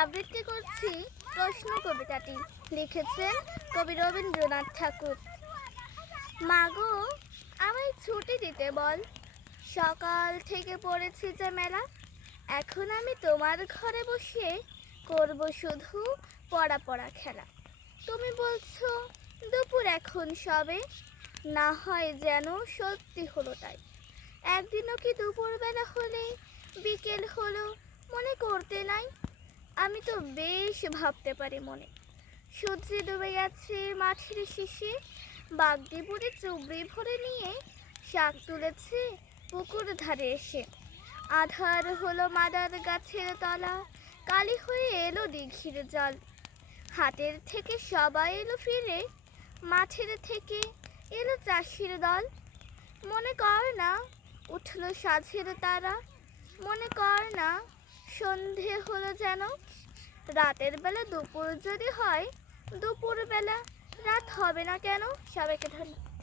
আবৃত্তি করছি প্রশ্ন কবিতাটি। লিখেছেন কবি রবীন্দ্রনাথ ঠাকুর। মাগো, আমায় ছুটি দিতে বল, সকাল থেকে পড়েছি যে মেলা। এখন আমি তোমার ঘরে বসে করব শুধু পড়া পড়া খেলা। তুমি বলছো দুপুর এখন সবে, না হয় যেন সত্যি হলো তাই। একদিনও কি দুপুরবেলা হলে বিকেল হলো মনে করতে নাই? আমি তো বেশ ভাবতে পারি মনে। সূর্যে ডুবে গেছে মাঠের শিশে, বাগদি বুড়ি চুবড়ি ভরে নিয়ে শাক তুলেছে পুকুর ধারে এসে। আধার হলো মাদার গাছের তলা, কালি হয়ে এলো দিঘির জল। হাটের থেকে সবাই এলো ফিরে, মাঠের থেকে এলো চাষির দল। মনে কর না উঠলো সাঝের তারা, মনে কর না সন্ধে হলো যেন। রাতের বেলা দুপুর যদি হয়, দুপুর বেলা রাত হবে না কেন? সবাইকে ধন্যবাদ।